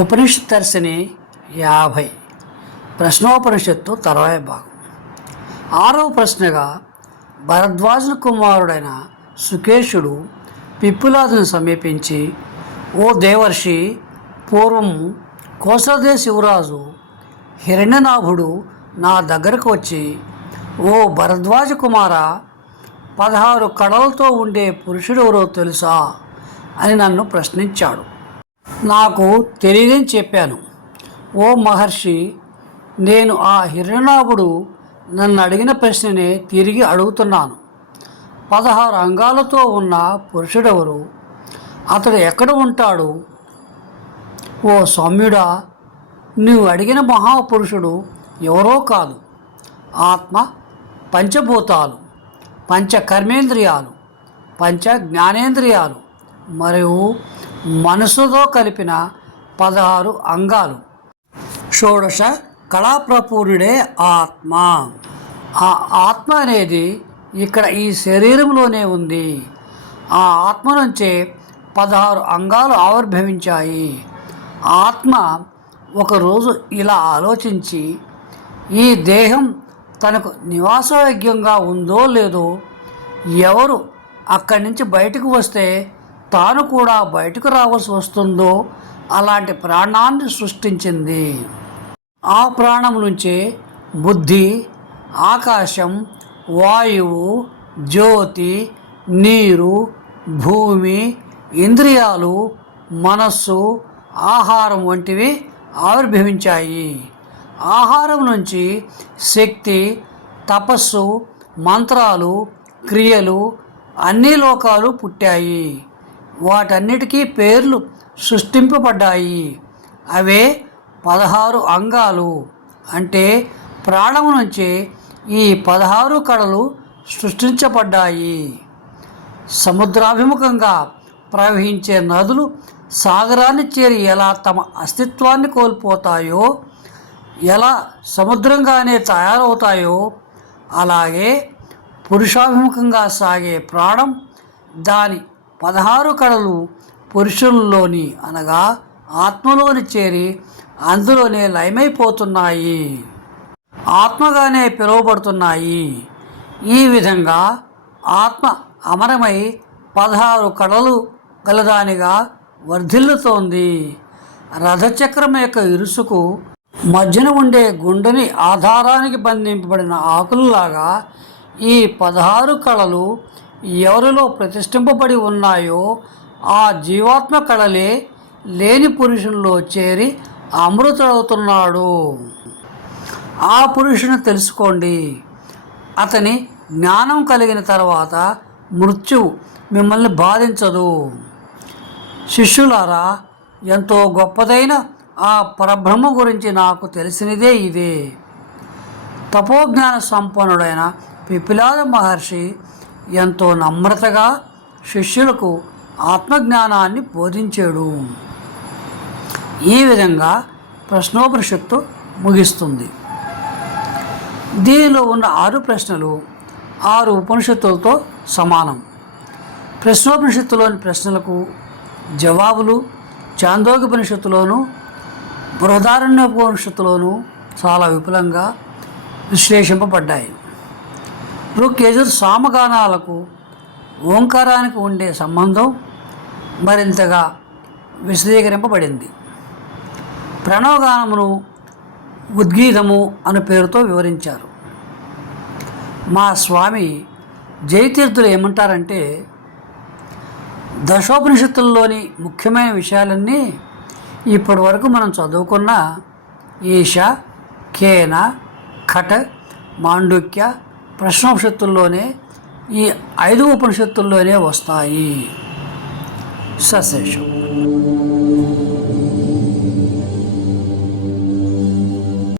ఉపనిషత్తర్శిని యాభై. ప్రశ్నోపనిషత్తు తర్వాయి భాగం. ఆరవ ప్రశ్నగా భరద్వాజుల కుమారుడైన సుకేషుడు పిప్పులాదును సమీపించి ఓ దేవర్షి పూర్వం కోసదే శివరాజు హిరణ్యనాభుడు నా దగ్గరకు వచ్చి ఓ భరద్వాజ కుమార పదహారు కళలతో ఉండే పురుషుడెవరో తెలుసా? అని నన్ను ప్రశ్నించాడు. నాకు తెలియదని చెప్పాను. ఓ మహర్షి నేను ఆ హిరణాభుడు నన్ను అడిగిన ప్రశ్ననే తిరిగి అడుగుతున్నాను. పదహారు అంగాలతో ఉన్న పురుషుడెవరు? అతడు ఎక్కడ ఉంటాడు? ఓ సౌమ్యుడా నువ్వు అడిగిన మహాపురుషుడు ఎవరో కాదు. ఆత్మ పంచభూతాలు పంచ కర్మేంద్రియాలు పంచ జ్ఞానేంద్రియాలు మరియు మనసుతో కలిపిన పదహారు అంగాలు. షోడశ కళాప్రపూర్ణుడే ఆత్మ. ఆ ఆత్మ అనేది ఇక్కడ ఈ శరీరంలోనే ఉంది. ఆ ఆత్మ నుంచే పదహారు అంగాలు ఆవిర్భవించాయి. ఆత్మ ఒకరోజు ఇలా ఆలోచించి ఈ దేహం తనకు నివాసయోగ్యంగా ఉందో లేదో ఎవరు అక్కడి నుంచి బయటకు వస్తే తాను కూడా బయటకు రావాల్సి వస్తుందో అలాంటి ప్రాణాన్ని సృష్టించింది. ఆ ప్రాణం నుంచే బుద్ధి ఆకాశం వాయువు జ్యోతి నీరు భూమి ఇంద్రియాలు మనస్సు ఆహారం వంటివి ఆవిర్భవించాయి. ఆహారం నుంచి శక్తి తపస్సు మంత్రాలు క్రియలు అన్ని లోకాలు పుట్టాయి. వాటన్నిటికీ పేర్లు సృష్టింపబడ్డాయి. అవే పదహారు అంగాలు. అంటే ప్రాణము నుంచి ఈ పదహారు కళలు సృష్టించబడ్డాయి. సముద్రాభిముఖంగా ప్రవహించే నదులు సాగరాన్ని చేరి ఎలా తమ అస్తిత్వాన్ని కోల్పోతాయో ఎలా సముద్రంగానే తయారవుతాయో అలాగే పురుషాభిముఖంగా సాగే ప్రాణం దాని పదహారు కళలు పురుషుల్లోని అనగా ఆత్మలోని చేరి అందులోనే లయమైపోతున్నాయి. ఆత్మగానే పిలువబడుతున్నాయి. ఈ విధంగా ఆత్మ అమరమై పదహారు కళలు గలదానిగా వర్ధిల్లుతోంది. రథచక్రం యొక్క ఇరుసుకు మధ్యన ఉండే గుండెని ఆధారానికి బంధింపబడిన ఆకుల్లాగా ఈ పదహారు కళలు ఎవరిలో ప్రతిష్ఠింపబడి ఉన్నాయో ఆ జీవాత్మ కళలే లేని పురుషుల్లో చేరి అమృతుడవుతున్నాడు ఆ పురుషుని తెలుసుకోండి. అతని జ్ఞానం కలిగిన తర్వాత మృత్యు మిమ్మల్ని బాధించదు. శిష్యులారా ఎంతో గొప్పదైన ఆ పరబ్రహ్మ గురించి నాకు తెలిసినదే ఇదే. తపోజ్ఞాన సంపన్నుడైన పిపిలాద మహర్షి ఎంతో నమ్రతగా శిష్యులకు ఆత్మజ్ఞానాన్ని బోధించాడు. ఈ విధంగా ప్రశ్నోపనిషత్తు ముగిస్తుంది. దీనిలో ఉన్న ఆరు ప్రశ్నలు ఆరు ఉపనిషత్తులతో సమానం. ప్రశ్నోపనిషత్తులోని ప్రశ్నలకు జవాబులు చాందోగ్యపనిషత్తులోను బృహదారణ్యోపనిషత్తులోను చాలా విపులంగా విశ్లేషింపబడ్డాయి. ఋక్యజుర్ సామగానాలకు ఓంకారానికి ఉండే సంబంధం మరింతగా విశదీకరింపబడింది. ప్రణవగానమును ఉద్గీతము అనే పేరుతో వివరించారు. మా స్వామి జయతీర్థులు ఏమంటారంటే దశోపనిషత్తుల్లోని ముఖ్యమైన విషయాలన్నీ ఇప్పటి వరకు మనం చదువుకున్న ఈశ కేన ఖట మాండుక్య ప్రశ్నోపనిషత్తుల్లోనే ఈ ఐదు ఉపనిషత్తుల్లోనే వస్తాయి. సశేషం